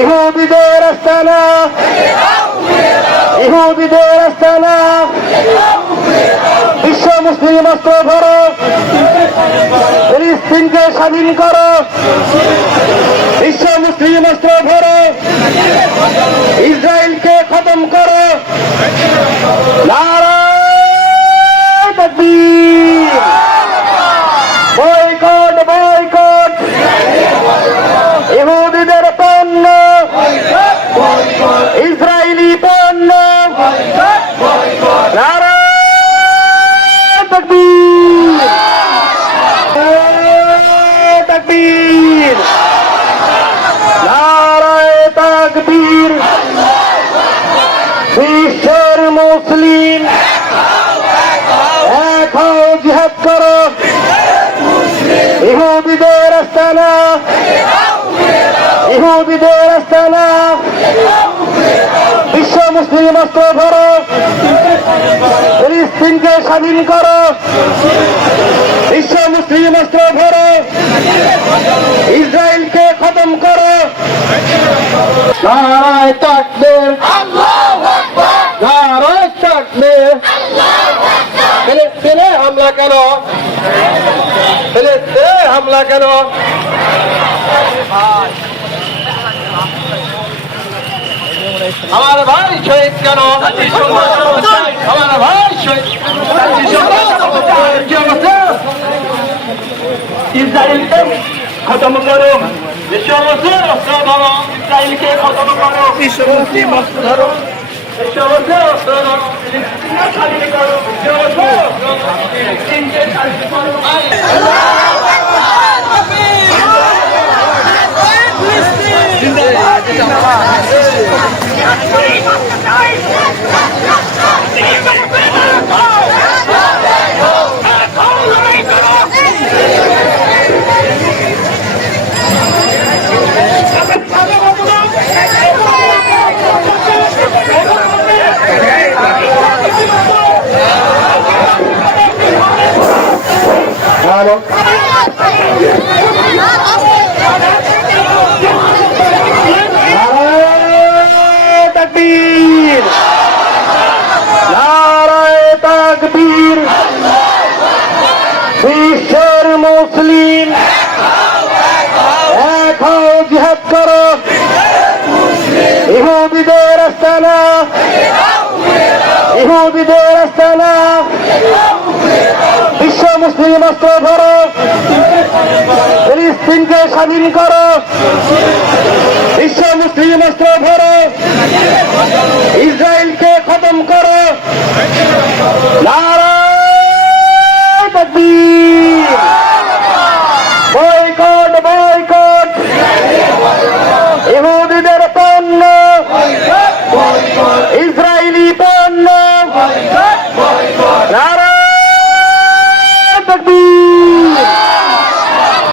ইহুদিদের আস্তানা, ইহুদিদের আস্তানা, বিশ্ব মুসলিম অস্ত্র ধরো, ফিলিস্তিনকে স্বাধীন করো, বিশ্ব মুসলিম অস্ত্র ধরো, ইসরায়েলকে খতম করো। নারায়ে তাকবীর, বয়কট বয়কট, ইহুদিদের পণ্য, ইসরায়েলি পণ্য, নারায়ে তাকবীর, নারায়ে তাকবীর, নারায়ে তাকবীর। বিশ্বের মুসলিম এক হও, জিহাদ করো, ইহুদিদের আস্তানা, ইহুদিদের আস্তানা, বিশ্ব মুসলিম অস্ত্র ধরো, ফিলিস্তিনকে স্বাধীন করো, বিশ্ব মুসলিম অস্ত্র ধরো, ইসরায়েলকে খতম করো। নারায়ে তাকবীর, নারায়ে তাকবীর। ফিলিস্তিনে হামলা কেন? ফিলিস্তিনে হামলা কেন? আমার ভাই শহীদ কেন? আমার ভাই শহীদ। ইসরায়েলকে খতম করো, বিশ্ব মুসলিম অস্ত্র ধরো, ইসরায়েলকে খতম করো, বিশ্ব মুসলিম অস্ত্র ধরো, বিশ্ব মুসলিম অস্ত্র ধরো, ফিলিস্তিনকে স্বাধীন করো, বিশ্ব মুসলিম অস্ত্র ধরো, ফিলিস্তিনকে স্বাধীন করো। Hello. নারায়ে তাকবীর, নারায়ে তাকবীর। বিশ্বের মুসলিম এক হও, জিহাদ করো, ইহুদিদের আস্তানা, ইহুদিদের আস্তানা, বিশ্ব মুসলিম অস্ত্র ধরো, ফিলিস্তিনকে স্বাধীন করো, বিশ্ব মুসলিম অস্ত্র ধরো,